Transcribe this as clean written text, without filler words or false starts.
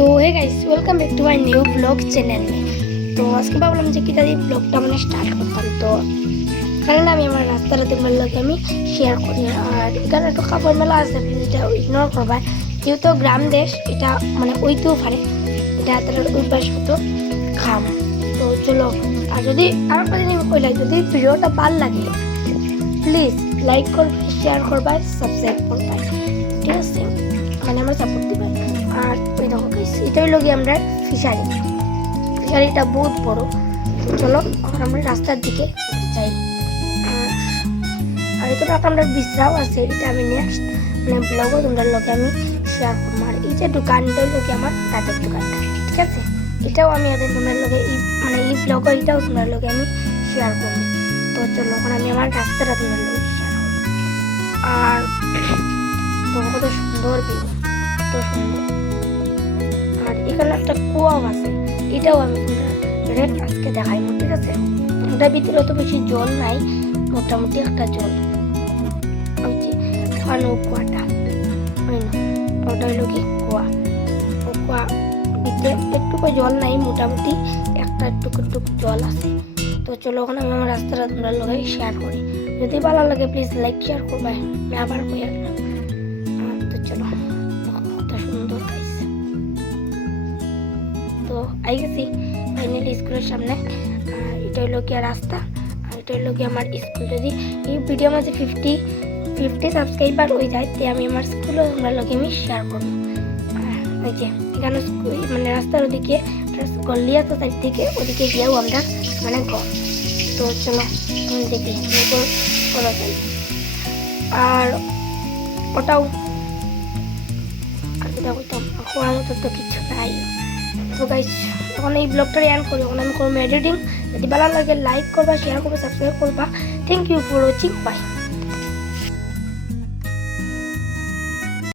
तो hey guys welcome back to my new blog channel में। तो आज के भावलाम যে কিটা দিয়ে ব্লগটা মানে স্টার্ট করতাম। তো কারণ আমি আমার রাস্তাটা তোমার লগে আমি শেয়ার করি। আর এখানে একটু কাপড় মেলা আছে, প্লিজ এটা ইগনোর করবা, যেহেতু গ্রাম দেশ এটা মানে ওইতেও পারে, এটা তার অভ্যাস হতো খাম। তো চলো, আর যদি আর একটা জিনিস কইলাই, যদি ভিডিওটা ভালো লাগে প্লিজ লাইক করবে, শেয়ার করবা, সাবস্ক্রাইব করবা, ঠিক আছে? মানে আমরা সাপোর্ট দিবা। আর ওই দেখো গাইস, এটা হইল গিয়ে আমরা ফিশারিটা বহুত বড়। তো চলো এখন আমরা রাস্তার দিকে যাই। আর এটা একটা আমরা বিশ্রাম আছে, এটা আমি নেক্সট মানে ব্লগও তোমাদের লগে আমি শেয়ার করবো। আর এই যে দোকানটা হইল কি আমার দাদার দোকান, ঠিক আছে? এটাও আমি তোমাদের লগে এই ব্লগও এটাও তোমাদের লগে আমি শেয়ার করবো। তো চলো এখন আমি আমার রাস্তাটা তোমাদের লগে শেয়ার করবো। আর তো কত সুন্দর ভিউ, কত সুন্দর। আর এখানে একটা কুয়াও আছে, এটাও আমি তোমাদের আজকে দেখাইব, ঠিক আছে? ওটার ভিতরে অত বেশি জল নাই, মোটামুটি একটা জল ওই যে কুয়াটা, ওই না ওটা হইল কি কুয়া। ও কুয়া ভিতরে একটুকু জল নাই, মোটামুটি একটা টুকু জল আছে। তো চলো ওখানে আমি আমার রাস্তাটা তোমরা লগে শেয়ার করি। যদি ভালো লাগে প্লিজ লাইক শেয়ার করবে, আমি আবার কই আসলাম। তো চলো, কত সুন্দর গাইছে। তো আই গেছি ফাইনালি স্কুলের সামনে। এটা হইল কি রাস্তা, আর এটা হইল কি আমার স্কুল। যদি এই ভিডিও মাঝে 50 সাবস্ক্রাইবার হয়ে যায় তে আমি আমার স্কুলও তোমরা লগে আমি শেয়ার করবো। ওই যে এখানে মানে রাস্তার ওদিকে গল্লি আছে, সাইড থেকে ওদিকে গিয়েও আমরা মানে ঘর। তো চলো দেখি করা যায়। আর ওটাও আর যেটা বলতাম করার মতো তো কিছু নাই। তো গাইস এখন এই ব্লগটা এন্ড করি, এখন আমি করবো এডিটিং। যদি ভালো লাগে লাইক করবা, শেয়ার করবা, সাবস্ক্রাইব করবা। Thank you for watching, by.